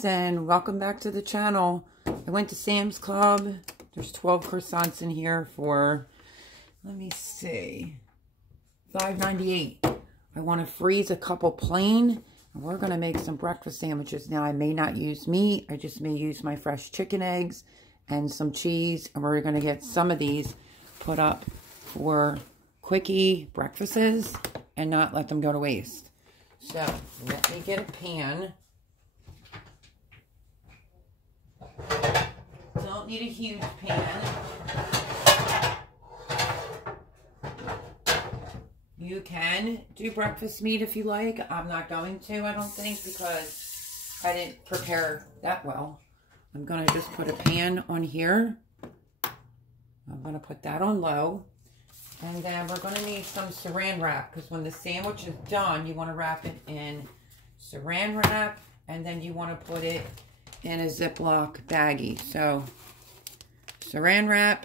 And welcome back to the channel. I went to Sam's Club. There's 12 croissants in here for, let me see, $5.98. I want to freeze a couple plain, and we're going to make some breakfast sandwiches. Now, I may not use meat. I just may use my fresh chicken eggs and some cheese, and we're going to get some of these put up for quickie breakfasts and not let them go to waste. So, let me get a pan. Don't need a huge pan. You can do breakfast meat if you like. I'm not going to, I don't think, because I didn't prepare that well. I'm going to just put a pan on here. I'm going to put that on low. And then we're going to need some saran wrap, because when the sandwich is done, you want to wrap it in saran wrap, and then you want to put it in a Ziploc baggie. So saran wrap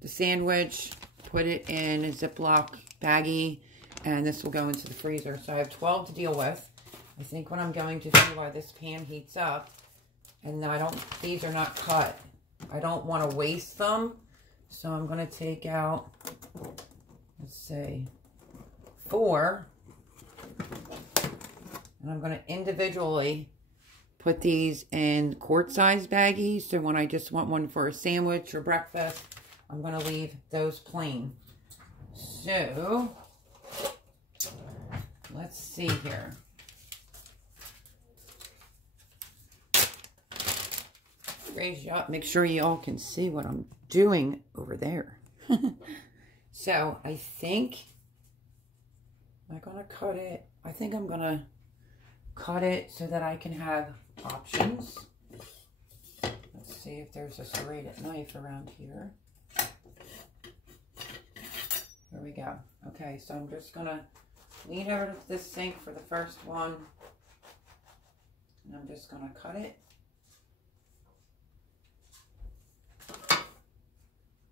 the sandwich, put it in a Ziploc baggie, and this will go into the freezer. So I have 12 to deal with. I think what I'm going to do while this pan heats up, and these are not cut. I don't want to waste them. So I'm going to take out, let's say, 4. And I'm going to individually put these in quart-size baggies. So when I just want one for a sandwich or breakfast, I'm going to leave those plain. So, let's see here. Raise you up. Make sure you all can see what I'm doing over there. So, I think I'm going to cut it. I think I'm going to cut it so that I can have options. Let's see if there's a serrated knife around here. There we go. Okay, so I'm just going to lean over to this sink for the first one. And I'm just going to cut it.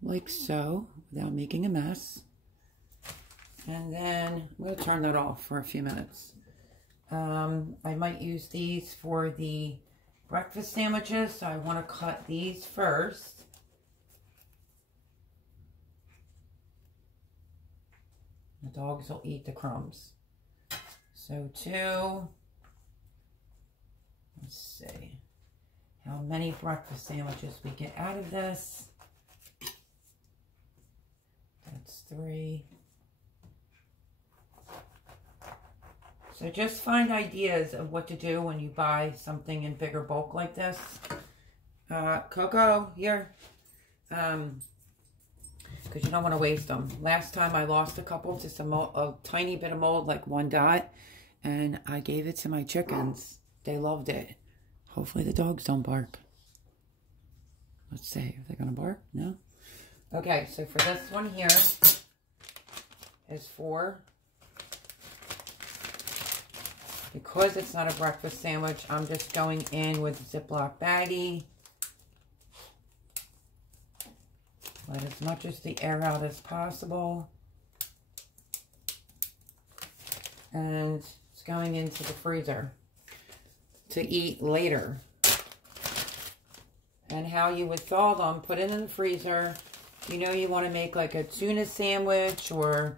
Like so, without making a mess. And then I'm going to turn that off for a few minutes. I might use these for the breakfast sandwiches, so I want to cut these first. The dogs will eat the crumbs. So 2, let's see how many breakfast sandwiches we get out of this. That's 3. So just find ideas of what to do when you buy something in bigger bulk like this. Coco, here. Because you don't want to waste them. Last time I lost a couple to a tiny bit of mold, like 1 dot. And I gave it to my chickens. They loved it. Hopefully the dogs don't bark. Let's see. Are they going to bark? No? Okay, so for this one here is 4. Because it's not a breakfast sandwich, I'm just going in with a Ziploc baggie. Let as much of the air out as possible. And it's going into the freezer to eat later. And how you would thaw them, put it in the freezer. You know you want to make like a tuna sandwich or,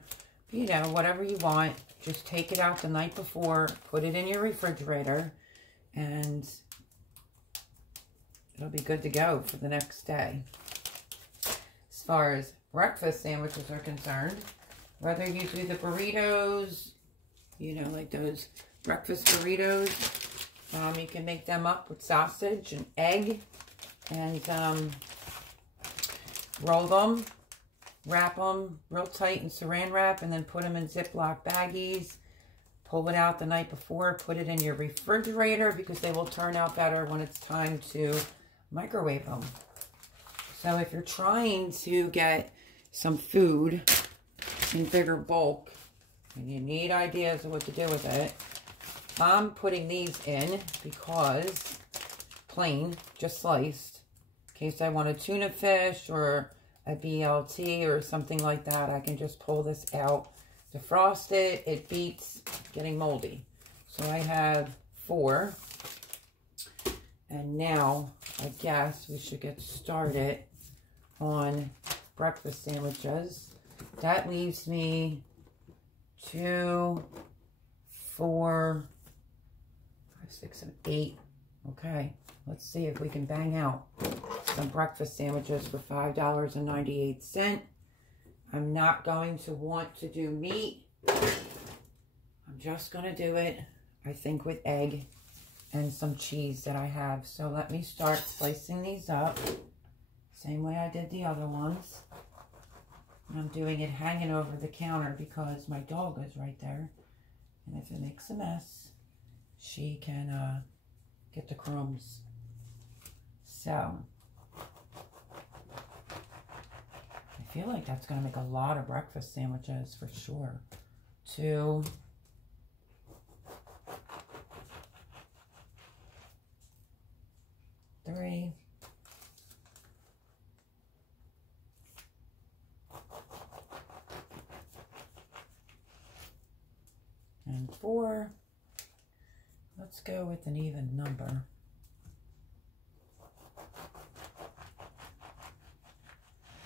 you know, whatever you want. Just take it out the night before, put it in your refrigerator, and it'll be good to go for the next day. As far as breakfast sandwiches are concerned, whether you do the burritos, you know, like those breakfast burritos, you can make them up with sausage and egg, and roll them. Wrap them real tight in saran wrap and then put them in Ziploc baggies. Pull it out the night before. Put it in your refrigerator because they will turn out better when it's time to microwave them. So if you're trying to get some food in bigger bulk and you need ideas of what to do with it, I'm putting these in because plain, just sliced, in case I want a tuna fish or a BLT or something like that. I can just pull this out, defrost it. It beats getting moldy. So I have 4. And now, I guess we should get started on breakfast sandwiches. That leaves me 2, 4, 5, 6, 7, 8. Okay, let's see if we can bang out some breakfast sandwiches for $5.98. I'm not going to want to do meat. I'm just going to do it, I think, with egg and some cheese that I have. So let me start slicing these up. Same way I did the other ones. And I'm doing it hanging over the counter because my dog is right there. And if it makes a mess, she can get the crumbs. So, I feel like that's going to make a lot of breakfast sandwiches for sure. 2, 3, and 4. Let's go with an even number.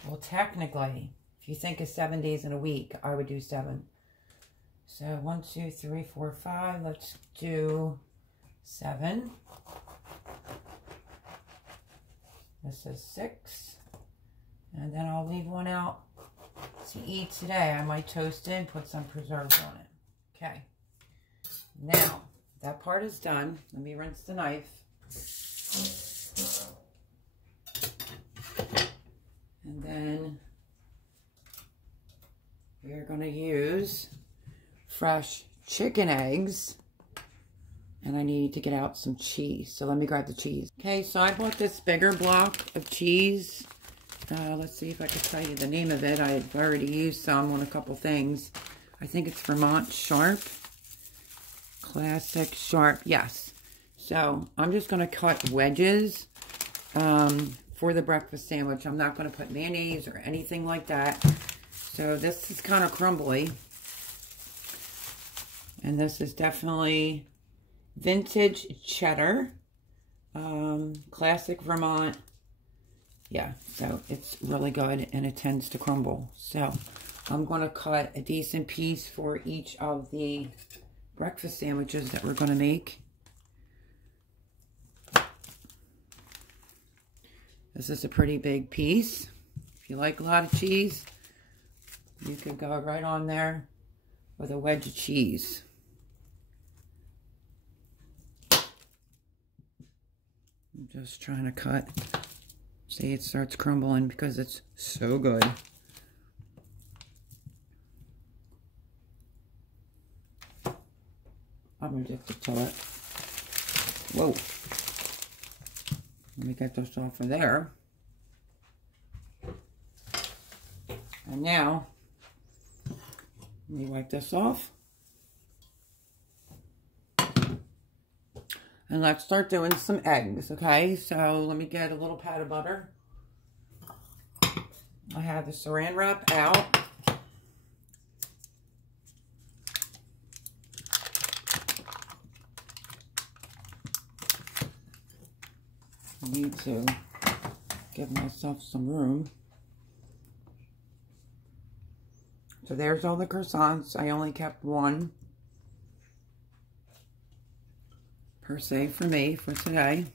Well, technically, if you think of 7 days in a week, I would do 7. So 1, 2, 3, 4, 5. Let's do 7. This is 6. And then I'll leave one out to eat today. I might toast it and put some preserves on it. Okay. Now, that part is done. Let me rinse the knife. And then we are going to use fresh chicken eggs. And I need to get out some cheese. So let me grab the cheese. Okay, so I bought this bigger block of cheese. Let's see if I can tell you the name of it. I've already used some on a couple things. I think it's Vermont Sharp. Classic Sharp, yes. So I'm just going to cut wedges for the breakfast sandwich. I'm not going to put mayonnaise or anything like that. So this is kind of crumbly. And this is definitely vintage cheddar. Classic Vermont. Yeah, so it's really good and it tends to crumble. So I'm going to cut a decent piece for each of the breakfast sandwiches that we're going to make. This is a pretty big piece. If you like a lot of cheese, you could go right on there with a wedge of cheese. I'm just trying to cut. See, it starts crumbling because it's so good. I'm addicted to it. Whoa. Let me get this off of there. And now, let me wipe this off. And let's start doing some eggs, okay? So let me get a little pat of butter. I have the saran wrap out. I need to give myself some room. So there's all the croissants. I only kept one per se for me for today.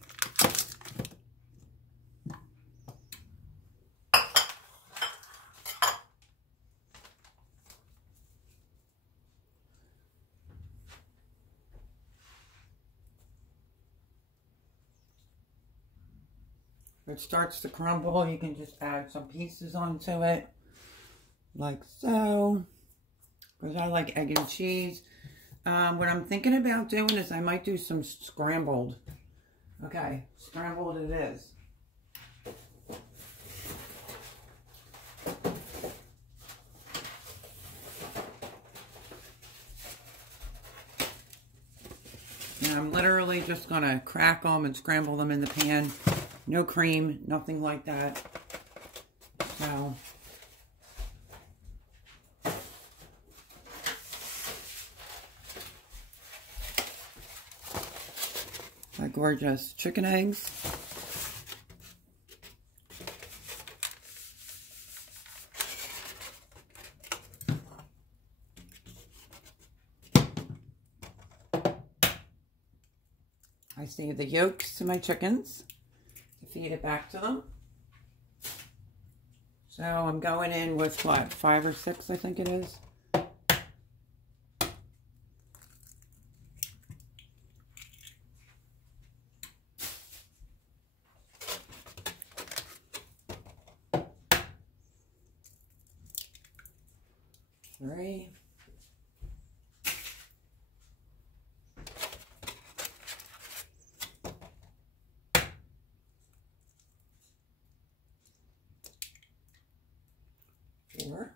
If it starts to crumble, you can just add some pieces onto it, like so, because I like egg and cheese. What I'm thinking about doing is I might do some scrambled. Okay, scrambled it is. And I'm literally just going to crack them and scramble them in the pan. No cream, nothing like that. So, gorgeous chicken eggs. I save the yolks to my chickens to feed it back to them. So I'm going in with what, 5 or 6, I think it is. Three. 4.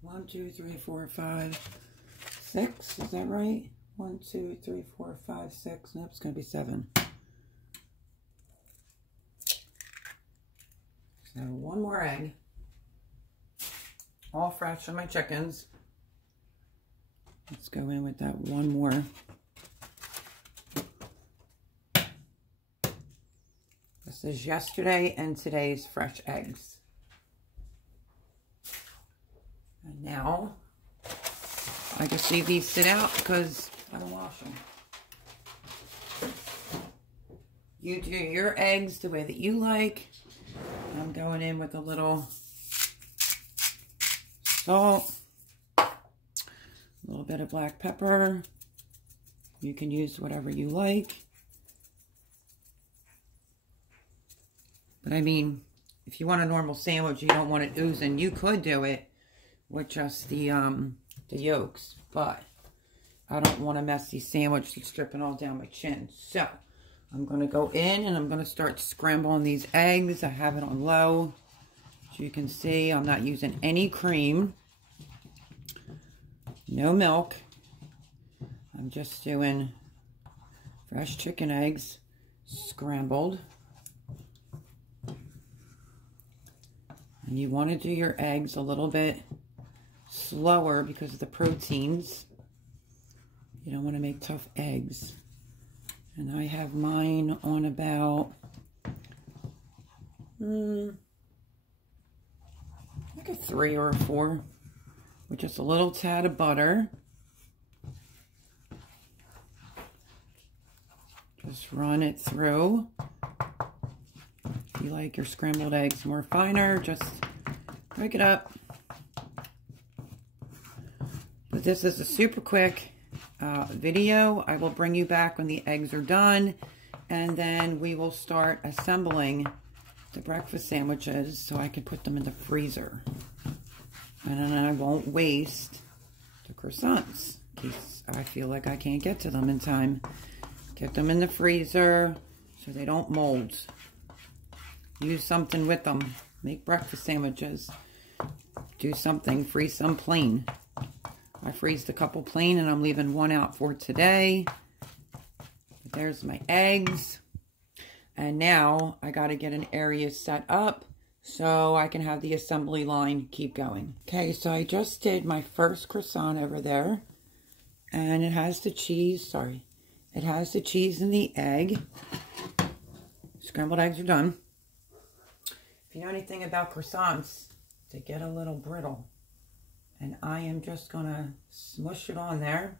1, 2, 3, 4, 5, 6. Is that right? 1, 2, 3, 4, 5, 6. Nope, it's going to be 7. So 1 more egg. All fresh on my chickens. Let's go in with that 1 more. This is yesterday and today's fresh eggs. And now I just leave these sit out because I don't wash them. You do your eggs the way that you like. I'm going in with a little salt, a little bit of black pepper. You can use whatever you like. But I mean, if you want a normal sandwich, you don't want it oozing, you could do it with just the yolks. But I don't want a messy sandwich that's dripping all down my chin. So I'm going to go in and I'm going to start scrambling these eggs. I have it on low. As you can see, I'm not using any cream. No milk. I'm just doing fresh chicken eggs, scrambled. And you want to do your eggs a little bit slower because of the proteins. You don't want to make tough eggs. And I have mine on about like a 3 or a 4 with just a little tad of butter. Just run it through. If you like your scrambled eggs more finer, just break it up. But this is a super quick video. I will bring you back when the eggs are done, and then we will start assembling the breakfast sandwiches so I can put them in the freezer. And then I won't waste the croissants in case I feel like I can't get to them in time. Get them in the freezer so they don't mold. Use something with them. Make breakfast sandwiches. Do something. Freeze some plain. I freezed a couple plain and I'm leaving 1 out for today. But there's my eggs. And now I got to get an area set up so I can have the assembly line keep going. Okay, so I just did my first croissant over there. And it has the cheese, it has the cheese and the egg. Scrambled eggs are done. If you know anything about croissants, they get a little brittle. And I am just going to smush it on there.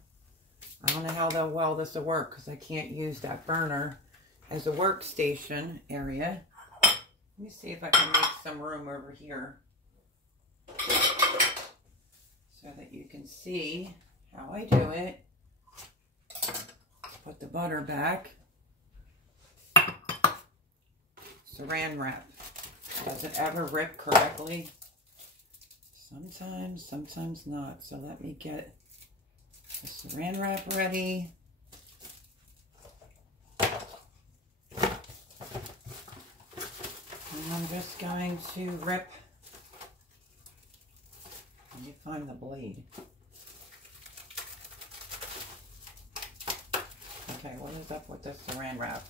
I don't know how well this will work because I can't use that burner as a workstation area. Let me see if I can make some room over here so that you can see how I do it. Put the butter back. Saran wrap. Does it ever rip correctly? Sometimes, sometimes not. So let me get the saran wrap ready. And I'm just going to rip. Let me find the blade. Okay, what is up with this saran wrap?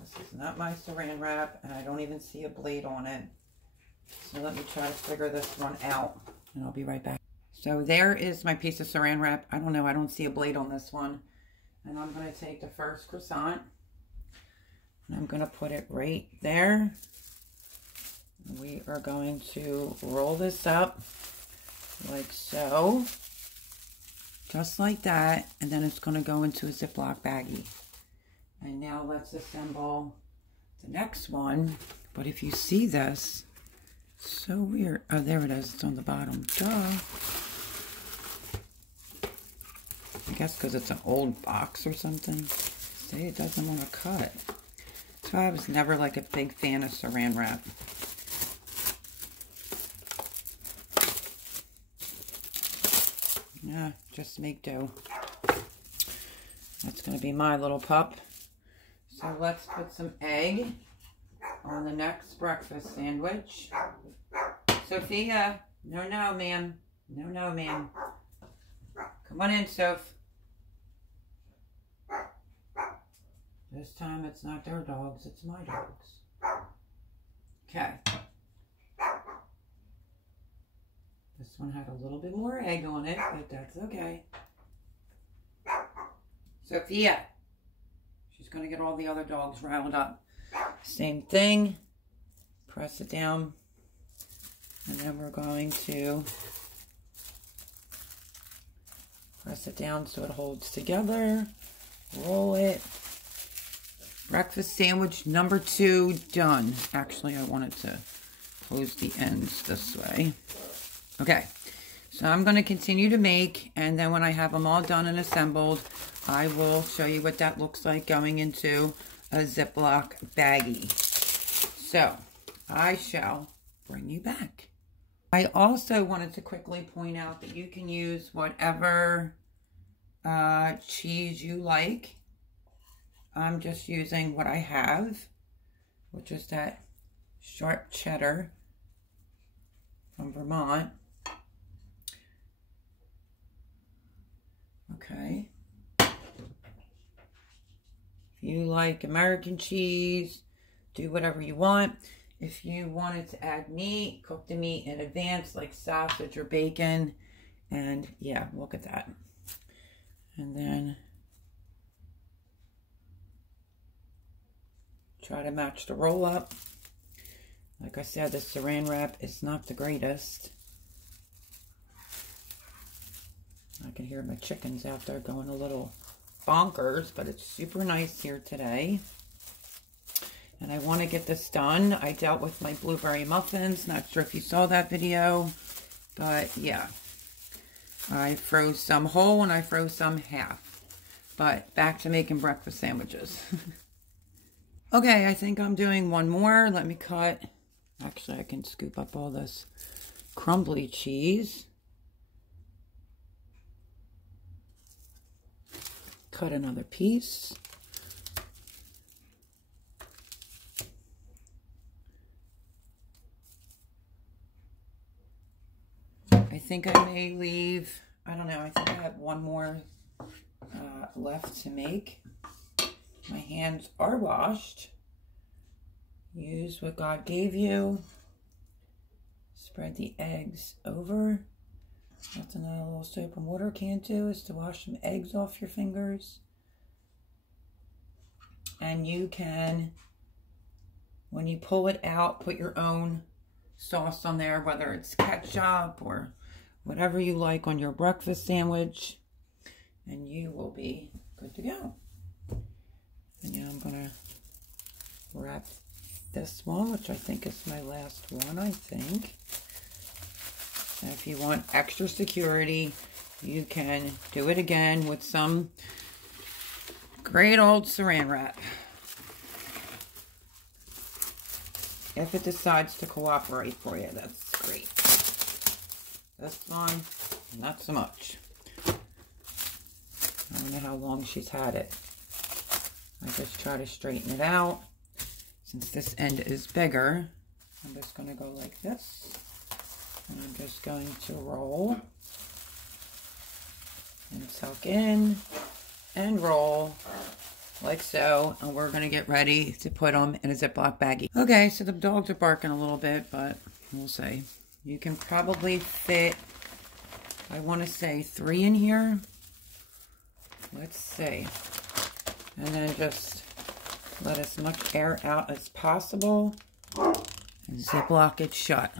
This It's not my saran wrap, and I don't even see a blade on it. So let me try to figure this one out, and I'll be right back. So there is my piece of saran wrap. I don't know, I don't see a blade on this one. And I'm going to take the first croissant, and I'm going to put it right there. We are going to roll this up like so, just like that, and then it's going to go into a Ziploc baggie. And now let's assemble the next one. But if you see this, so weird. Oh, there it is. It's on the bottom. Duh. I guess because it's an old box or something. See, it doesn't want to cut. So I was never like a big fan of saran wrap. Yeah, just make do. That's going to be my little pup. So let's put some egg on the next breakfast sandwich. Sophia, no, ma'am. No, ma'am. Come on in, Soph. This time it's not their dogs, it's my dogs. Okay. This one had a little bit more egg on it, but that's okay. Sophia. She's going to get all the other dogs riled up. Same thing. Press it down. And then we're going to press it down so it holds together. Roll it. Breakfast sandwich number 2 done. Actually, I wanted to close the ends this way. Okay. So I'm going to continue to make, and then when I have them all done and assembled, I will show you what that looks like going into a Ziploc baggie. So I shall bring you back. I also wanted to quickly point out that you can use whatever cheese you like. I'm just using what I have, which is that sharp cheddar from Vermont. Okay. If you like American cheese, do whatever you want. If you wanted to add meat, cook the meat in advance, like sausage or bacon. And yeah, look at that. And then try to match the roll up. Like I said, the saran wrap is not the greatest. I can hear my chickens out there going a little bonkers, but it's super nice here today. And I want to get this done. I dealt with my blueberry muffins. Not sure if you saw that video, but yeah. I froze some whole and I froze some half. But back to making breakfast sandwiches. Okay, I think I'm doing one more. Let me cut. Actually, I can scoop up all this crumbly cheese. Cut another piece. I think I may leave, I don't know, I think I have one more left to make. My hands are washed. Use what God gave you. Spread the eggs over. That's another little soap and water can do, is to wash some eggs off your fingers. And you can, when you pull it out, put your own sauce on there, whether it's ketchup or whatever you like on your breakfast sandwich, and you will be good to go. And now I'm going to wrap this one, which I think is my last one, I think. And if you want extra security, you can do it again with some great old saran wrap. If it decides to cooperate for you, that's great. This one, not so much. I don't know how long she's had it. I just try to straighten it out. Since this end is bigger, I'm just going to go like this. And I'm just going to roll and tuck in and roll like so, and we're gonna get ready to put them in a Ziploc baggie. Okay, so the dogs are barking a little bit, but we'll see. You can probably fit, I want to say 3 in here. Let's see. And then just let as much air out as possible and Ziploc it shut.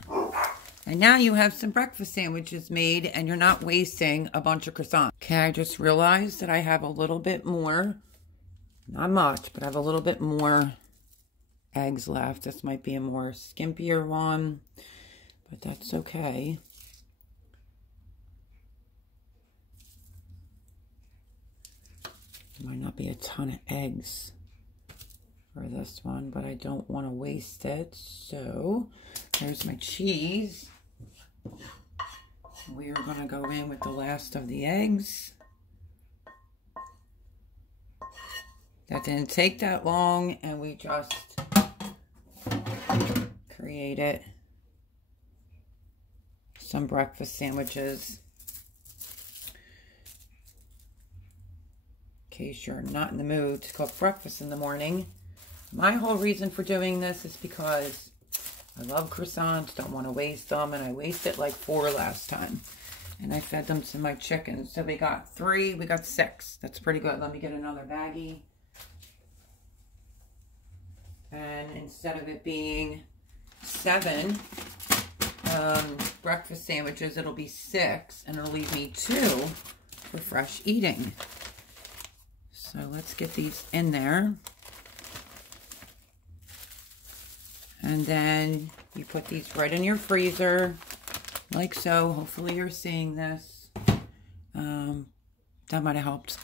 And now you have some breakfast sandwiches made and you're not wasting a bunch of croissants. Okay, I just realized that I have a little bit more, not much, but I have a little bit more eggs left. This might be a more skimpier one, but that's okay. There might not be a ton of eggs for this one, but I don't want to waste it. So there's my cheese. We are going to go in with the last of the eggs. That didn't take that long, and we just created some breakfast sandwiches. In case you're not in the mood to cook breakfast in the morning. My whole reason for doing this is because I love croissants, don't want to waste them, and I wasted like 4 last time. And I fed them to my chickens. So we got 3, we got 6. That's pretty good. Let me get another baggie. And instead of it being 7 breakfast sandwiches, it'll be 6, and it'll leave me 2 for fresh eating. So let's get these in there. And then you put these right in your freezer, like so. Hopefully you're seeing this. That might have helped.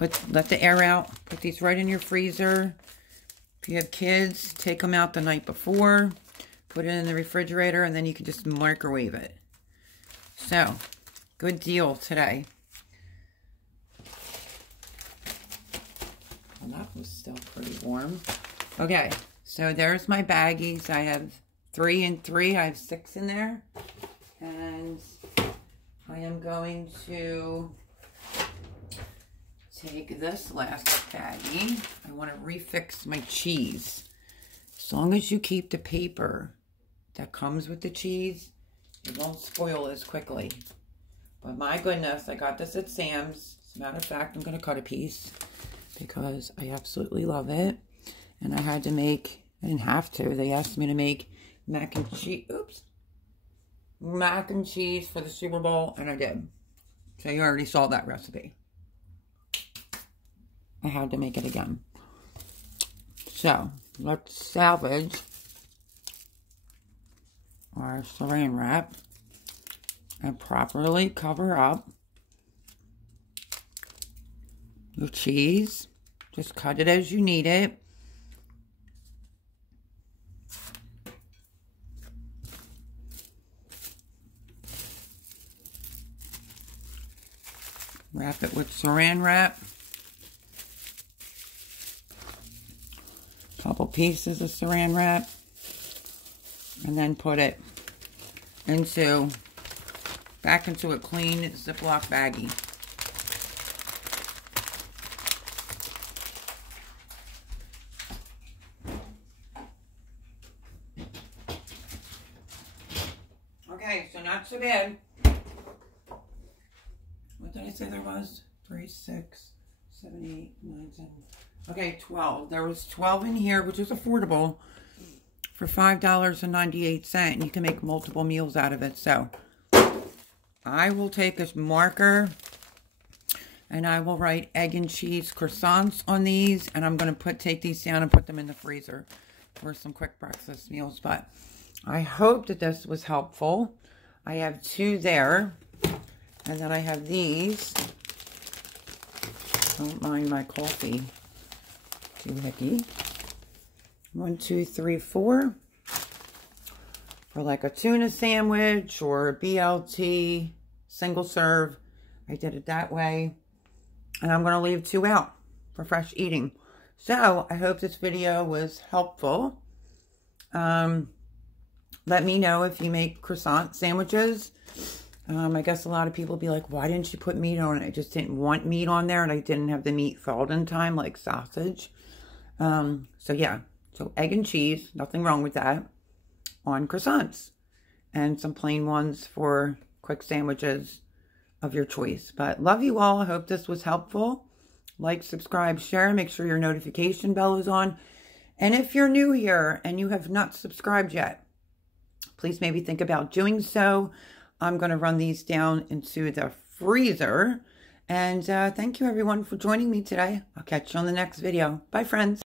Let the air out. Put these right in your freezer. If you have kids, take them out the night before. Put it in the refrigerator, and then you can just microwave it. So, good deal today. Well, that was still pretty warm. Okay. So there's my baggies. I have 3 and 3. I have 6 in there. And I am going to take this last baggie. I want to refix my cheese. As long as you keep the paper that comes with the cheese, it won't spoil as quickly. But my goodness, I got this at Sam's. As a matter of fact, I'm going to cut a piece because I absolutely love it. And I had to make, I didn't have to, they asked me to make mac and cheese, mac and cheese for the Super Bowl, and I did. So you already saw that recipe. I had to make it again. So, let's salvage our saran wrap and properly cover up your cheese. Just cut it as you need it. Wrap it with saran wrap. Couple pieces of saran wrap. And then put it back into a clean Ziploc baggie. Okay, so not so bad. What did I say there was? 3, 6, 7, 8, 9, 10. Okay, 12. There was 12 in here, which is affordable for $5.98. And you can make multiple meals out of it. So I will take this marker and I will write egg and cheese croissants on these. And I'm going to take these down and put them in the freezer for some quick breakfast meals. But I hope that this was helpful. I have 2 there. And then I have these. Don't mind my coffee. Too hicky. 1, 2, 3, 4. For like a tuna sandwich or a BLT single serve. I did it that way. And I'm going to leave 2 out for fresh eating. So I hope this video was helpful. Let me know if you make croissant sandwiches. I guess a lot of people be like, why didn't you put meat on it? I just didn't want meat on there, and I didn't have the meat thawed in time, like sausage. So yeah, so egg and cheese, nothing wrong with that, on croissants. And some plain ones for quick sandwiches of your choice. But love you all. I hope this was helpful. Like, subscribe, share. Make sure your notification bell is on. And if you're new here and you have not subscribed yet, please maybe think about doing so. I'm going to run these down into the freezer. And thank you, everyone, for joining me today. I'll catch you on the next video. Bye, friends.